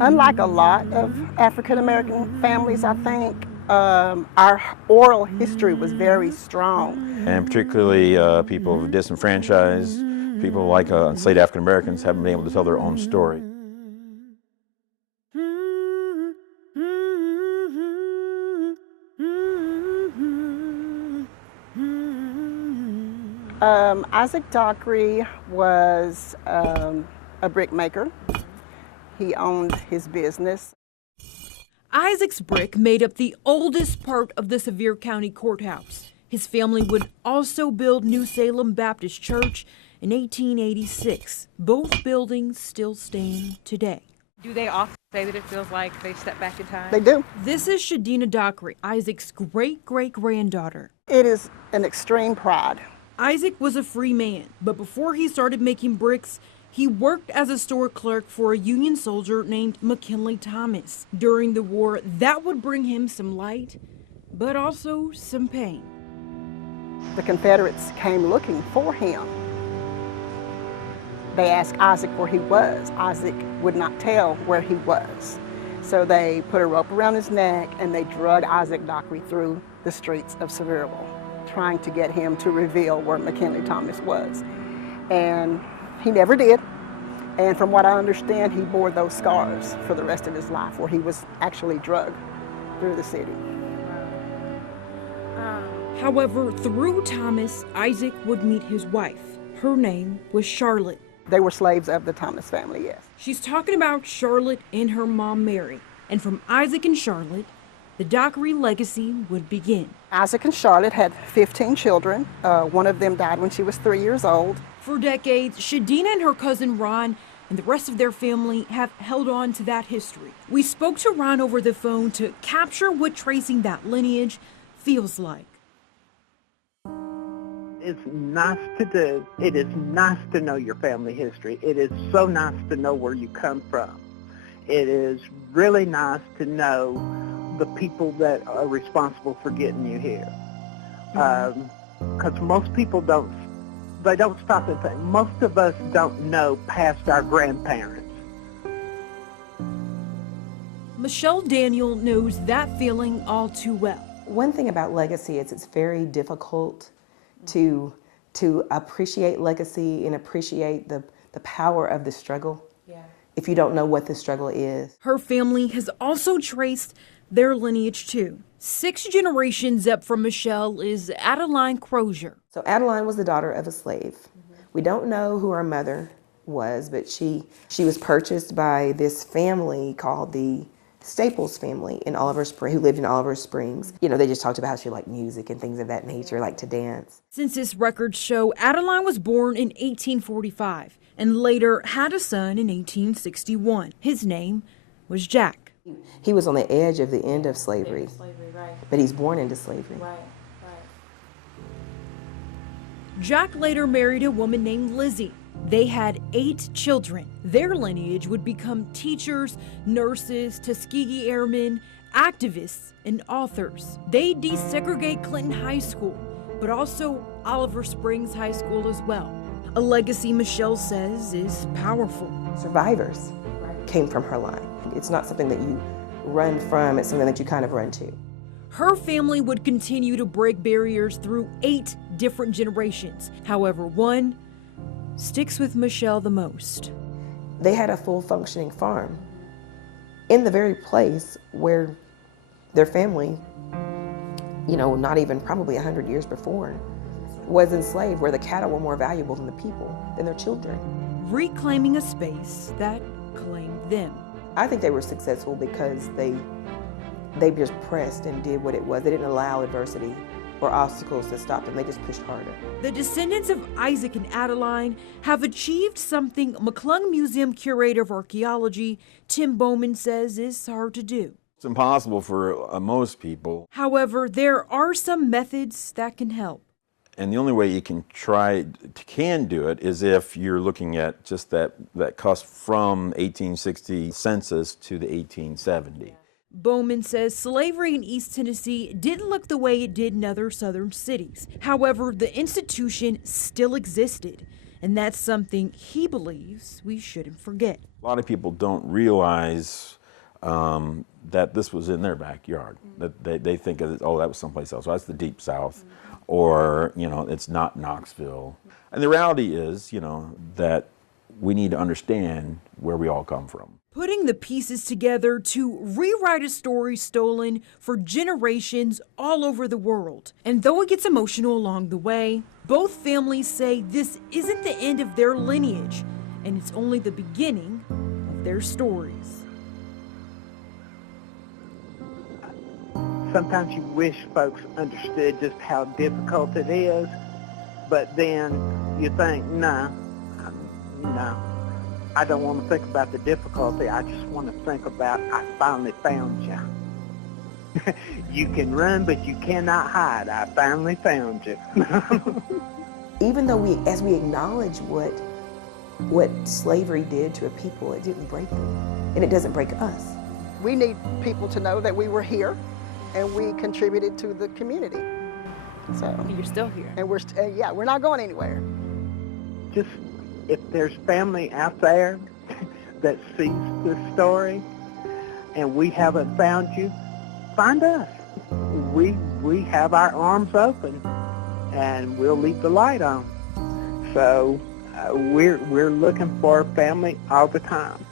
Unlike a lot of African American families, I think, our oral history was very strong. And particularly people disenfranchised, people like enslaved African Americans haven't been able to tell their own story. Isaac Dockery was a brick maker. He owned his business. Isaac's brick made up the oldest part of the Sevier County Courthouse. His family would also build New Salem Baptist Church in 1886. Both buildings still stand today. Do they often say that it feels like they step back in time? They do. This is Shadina Dockery, Isaac's great-great-granddaughter. It is an extreme pride. Isaac was a free man, but before he started making bricks, he worked as a store clerk for a Union soldier named McKinley Thomas. During the war, that would bring him some light, but also some pain. The Confederates came looking for him. They asked Isaac where he was. Isaac would not tell where he was. So they put a rope around his neck and they drug Isaac Dockery through the streets of Sevierville, trying to get him to reveal where McKinley Thomas was. And he never did. And from what I understand, he bore those scars for the rest of his life, where he was actually drugged through the city. However, through Thomas, Isaac would meet his wife. Her name was Charlotte. They were slaves of the Thomas family, yes. She's talking about Charlotte and her mom, Mary. And from Isaac and Charlotte, the Dockery legacy would begin. Isaac and Charlotte had 15 children. One of them died when she was 3 years old. For decades, Shadina and her cousin Ron and the rest of their family have held on to that history. We spoke to Ron over the phone to capture what tracing that lineage feels like. It's nice to do. It is nice to know your family history. It is so nice to know where you come from. It is really nice to know the people that are responsible for getting you here. Because most people don't stop and think. Most of us don't know past our grandparents. Michelle Daniel knows that feeling all too well. One thing about legacy is it's very difficult to appreciate legacy and appreciate the power of the struggle if you don't know what the struggle is. Her family has also traced their lineage too. 6 generations up from Michelle is Adeline Crozier. So Adeline was the daughter of a slave. We don't know who her mother was, but she was purchased by this family called the Staples family in Oliver Springs, who lived in Oliver Springs. You know, they just talked about how she liked music and things of that nature, like to dance. Census records show Adeline was born in 1845 and later had a son in 1861. His name was Jack. He was on the edge of the end of slavery, but he's born into slavery. Jack later married a woman named Lizzie. They had 8 children. Their lineage would become teachers, nurses, Tuskegee Airmen, activists, and authors. They desegregate Clinton High School, but also Oliver Springs High School as well. A legacy Michelle says is powerful. Survivors came from her line. It's not something that you run from, it's something that you kind of run to. Her family would continue to break barriers through 8 different generations. However, one sticks with Michelle the most. They had a full functioning farm in the very place where their family, you know, not even probably 100 years before, was enslaved, where the cattle were more valuable than the people, than their children. Reclaiming a space that claimed them. I think they were successful because they just pressed and did what it was. They didn't allow adversity or obstacles to stop them. They just pushed harder. The descendants of Isaac and Adeline have achieved something McClung Museum Curator of Archaeology Tim Bowman says is hard to do. It's impossible for most people. However, there are some methods that can help. And the only way you can do it is if you're looking at just that cusp from 1860 census to the 1870. Bowman says slavery in East Tennessee didn't look the way it did in other southern cities. However, the institution still existed, And that's something he believes we shouldn't forget. A lot of people don't realize that this was in their backyard. That they think of it, oh, that was someplace else. Well, that's the Deep South, or it's not Knoxville. And the reality is, that we need to understand where we all come from. Putting the pieces together to rewrite a story stolen for generations all over the world. And though it gets emotional along the way, both families say this isn't the end of their lineage, and it's only the beginning of their stories. Sometimes you wish folks understood just how difficult it is, but then you think, no, I don't want to think about the difficulty. I just want to think about, I finally found you. You can run, but you cannot hide. I finally found you. Even though as we acknowledge what slavery did to a people, it didn't break them, and it doesn't break us. We need people to know that we were here and we contributed to the community. So, And you're still here. and we're not going anywhere. Just, if there's family out there that sees this story and we haven't found you, find us. We have our arms open and we'll leave the light on. So we're looking for family all the time.